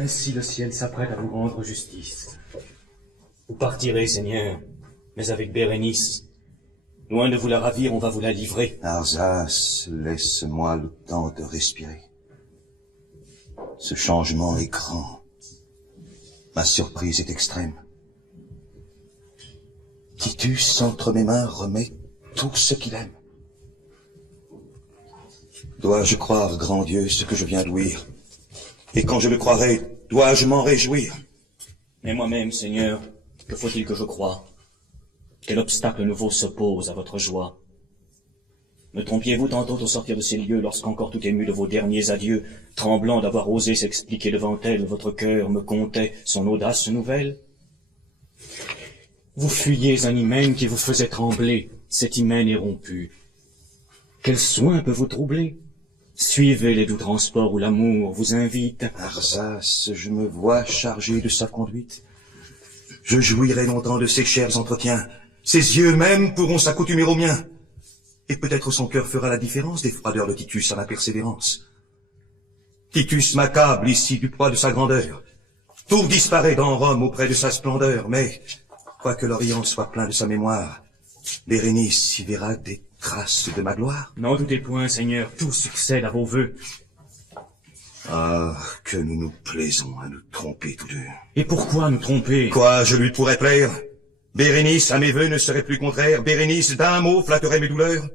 Ainsi le ciel s'apprête à vous rendre justice. Vous partirez, Seigneur, mais avec Bérénice. Loin de vous la ravir, on va vous la livrer. Arzas, laisse-moi le temps de respirer. Ce changement est grand. Ma surprise est extrême. Titus, entre mes mains, remet tout ce qu'il aime. Dois-je croire, grand Dieu, ce que je viens d'ouïr? Et quand je le croirai, dois-je m'en réjouir? Mais moi-même, Seigneur, que faut-il que je croie? Quel obstacle nouveau s'oppose à votre joie? Me trompiez-vous tantôt au sortir de ces lieux, lorsqu'encore tout ému de vos derniers adieux, tremblant d'avoir osé s'expliquer devant elle, votre cœur me contait son audace nouvelle? Vous fuyiez un hymen qui vous faisait trembler, cet hymen est rompu. Quel soin peut vous troubler? Suivez les doux transports où l'amour vous invite. Arzas, je me vois chargé de sa conduite. Je jouirai longtemps de ses chers entretiens. Ses yeux même pourront s'accoutumer aux miens. Et peut-être son cœur fera la différence des froideurs de Titus à ma persévérance. Titus m'accable ici du poids de sa grandeur. Tout disparaît dans Rome auprès de sa splendeur, mais, quoique l'Orient soit plein de sa mémoire, Bérénice y verra des traces de ma gloire. N'en doutez point, Seigneur, tout succède à vos vœux. Ah, que nous nous plaisons à nous tromper tous deux. Et pourquoi nous tromper? Quoi, je lui pourrais plaire? Bérénice, à mes vœux, ne serait plus contraire. Bérénice, d'un mot, flatterait mes douleurs.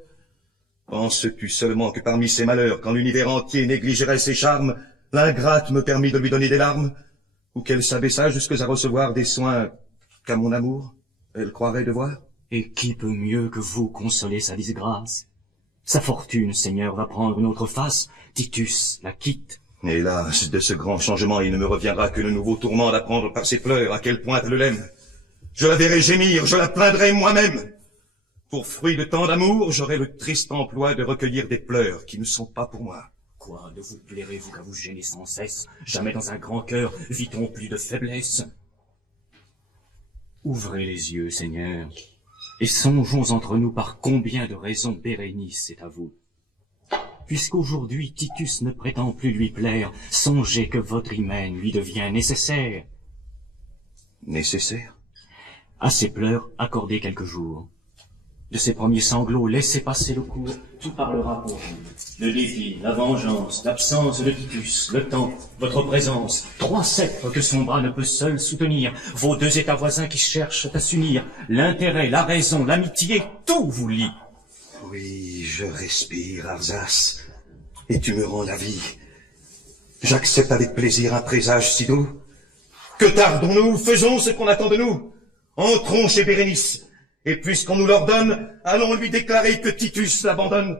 Penses-tu seulement que parmi ces malheurs, quand l'univers entier négligerait ses charmes, l'ingrate me permit de lui donner des larmes, ou qu'elle s'abaissa jusque à recevoir des soins qu'à mon amour, elle croirait devoir? Et qui peut mieux que vous consoler sa disgrâce? Sa fortune, Seigneur, va prendre une autre face. Titus la quitte. Hélas, de ce grand changement, il ne me reviendra que le nouveau tourment d'apprendre par ses pleurs à quel point elle l'aime. Je la verrai gémir, je la plaindrai moi-même. Pour fruit de tant d'amour, j'aurai le triste emploi de recueillir des pleurs qui ne sont pas pour moi. Quoi, ne vous plairez-vous qu'à vous gêner sans cesse? Jamais dans un grand cœur vit-on plus de faiblesse. Ouvrez les yeux, Seigneur, et songeons entre nous par combien de raisons Bérénice est à vous. Puisqu'aujourd'hui Titus ne prétend plus lui plaire, songez que votre hymen lui devient nécessaire. Nécessaire? À ses pleurs, accordez quelques jours. De ses premiers sanglots, laissez passer le cours, tout parlera pour vous. Le défi, la vengeance, l'absence de Titus, le temps, votre présence, 3 sceptres que son bras ne peut seul soutenir, vos 2 états voisins qui cherchent à s'unir, l'intérêt, la raison, l'amitié, tout vous lie. Oui, je respire, Arzas, et tu me rends la vie. J'accepte avec plaisir un présage si doux. Que tardons-nous? Faisons ce qu'on attend de nous. Entrons chez Bérénice, et puisqu'on nous l'ordonne, allons lui déclarer que Titus l'abandonne.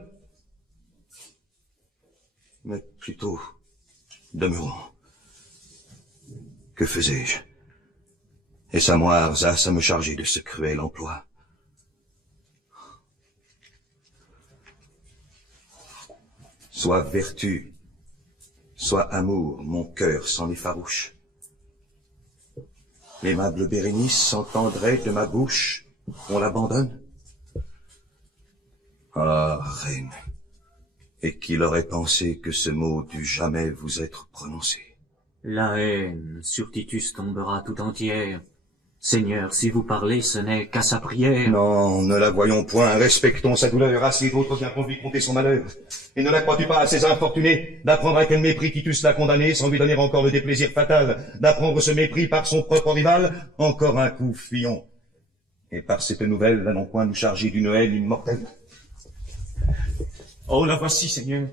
Mais plutôt, demeurons. Que faisais-je? Est-ce à moi, Arzas, à me charger de ce cruel emploi? Soit vertu, soit amour, mon cœur s'en effarouche. L'aimable Bérénice s'entendrait de ma bouche qu'on l'abandonne? Ah, reine, et qu'il aurait pensé que ce mot dût jamais vous être prononcé? La haine sur Titus tombera tout entière. Seigneur, si vous parlez, ce n'est qu'à sa prière. Non, ne la voyons point, respectons sa douleur, assez d'autres viendront lui conter son malheur. Et ne la crois-tu pas assez infortunée d'apprendre à quel mépris Titus l'a condamné, sans lui donner encore le déplaisir fatal d'apprendre ce mépris par son propre rival? Encore un coup, fuyons. Et par cette nouvelle, n'allons point nous charger d'une haine immortelle. Oh, la voici, Seigneur.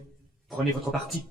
Prenez votre parti.